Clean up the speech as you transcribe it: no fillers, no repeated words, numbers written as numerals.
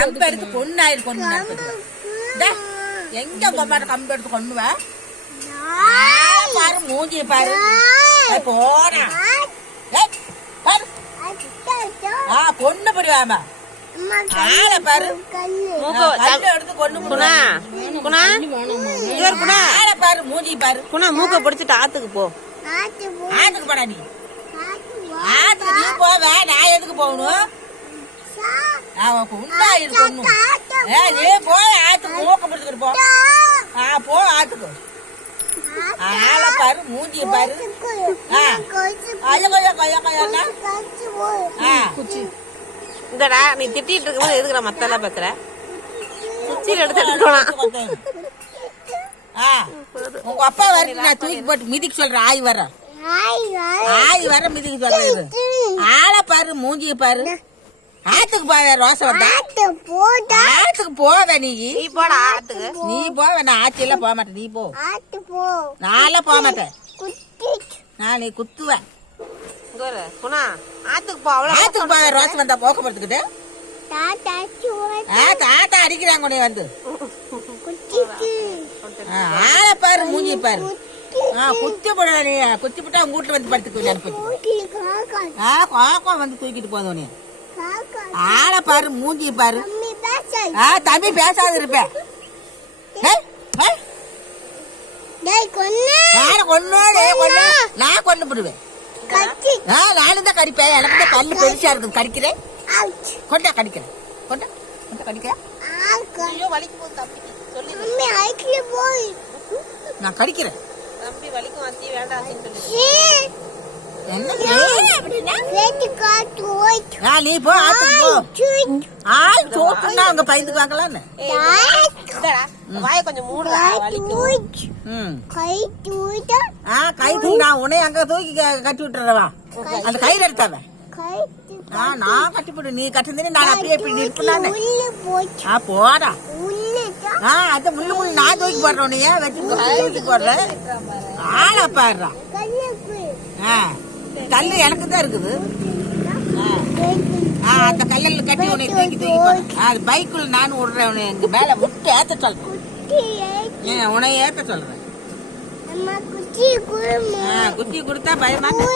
கம்பு எடுத்து கொண்டாயிரு கொண்டு எங்க போமாட்ட கம்பு எடுத்து கொண்டுவா பாரு மூஞ்சி பாரு போனா பொண்ணு போடுவாமா ஆளை பாரு எடுத்து கொண்டு ஆளை பாரு மூஞ்சி பாரு மூக்க பிடிச்சிட்டு ஆத்துக்கு போ. ஆத்துக்கு போடா நீ ஆத்துக்கு நீ போவ நான் எதுக்கு போகணும் நீ போய் ஆத்துக்கு மூக்க பிடிச்சிக்கிட்டு போ போ ஆத்துக்கு ஆளை பாரு மூஞ்சிய பாரு இந்தடா நீ திட்டிட்டு இருக்கும்போது எதுக்குற மத்தெல்லாம் பேசுற குச்சியில எடுத்து உங்க அப்பா வரைக்கும் நான் தூக்கி போட்டு மிதிக்கு சொல்றேன் ஆய் வர மிதிக்கு சொல்றது ஆளை பாரு மூஞ்சிய பாரு ஆத்துக்கு போவ ரோசை வந்தா ஆத்துக்கு போவ நீ போட ஆத்துக்கு நீ போவ நான் ஆட்சி எல்லாம் போக மாட்டேன் நீ போ நான்லாம் போக மாட்டேன் நான் நீ குத்துவேன் ஆத்துக்கு போ ஆத்துக்கு போவ ரோசை வந்தா போக்கப்படுத்துக்கிட்டு தாத்தா அடிக்கிறாங்க உன்னை வந்து ஆளை பாரு மூஞ்சி பாரு குத்தி போட நீ குத்தி போட்டா உங்க வீட்டுல வந்து படுத்துக்கு வந்து தூக்கிட்டு போதும் நீ ஆளை பாரு மூஞ்சி பாரு தம்பி பேசாது இருப்பேன் நான் கொண்டு போடுவேன் நானும் தான் கடிப்பேன் எனக்கு தான் கல்லு பெருசா இருக்குது கடிக்கிறேன் கொண்டா கடிக்கிறேன் கொண்டா கடிக்கிறேன் நான் கடிக்கிறேன் தம்பி வலிக்கும் அத்தி வேண்டாம் நீ போ ஆத்துக்கு போ அவங்க பயந்துக்குவாங்களான்னு வாய கொஞ்சம் மூடுடா கை தூக்கி நான் உன்னை அங்க தூக்கி கட்டி விட்டுறவா அந்த கையில எடுத்தாவ நான் கட்டி போட்டு நீ கட்டிருந்தே நான் அப்படியே இப்படி நிற்கலான்னு போடா அந்த முள்ளு முள்ளு நான் தூக்கி போடுறேன் உன்னைய வெட்டி தூக்கி போடுறேன் ஆளை பாடுறா கல்லு எனக்கு தான் இருக்குது அந்த கல்லில் கட்டி உன்னை தூக்கி அது பைக்குள்ள நானும் விடுறேன் உன்னை எங்க மேல விட்டு ஏத்த சொல்றேன் உன்னை ஏத்த சொல்றேன் குச்சி கொடுத்தா பயமா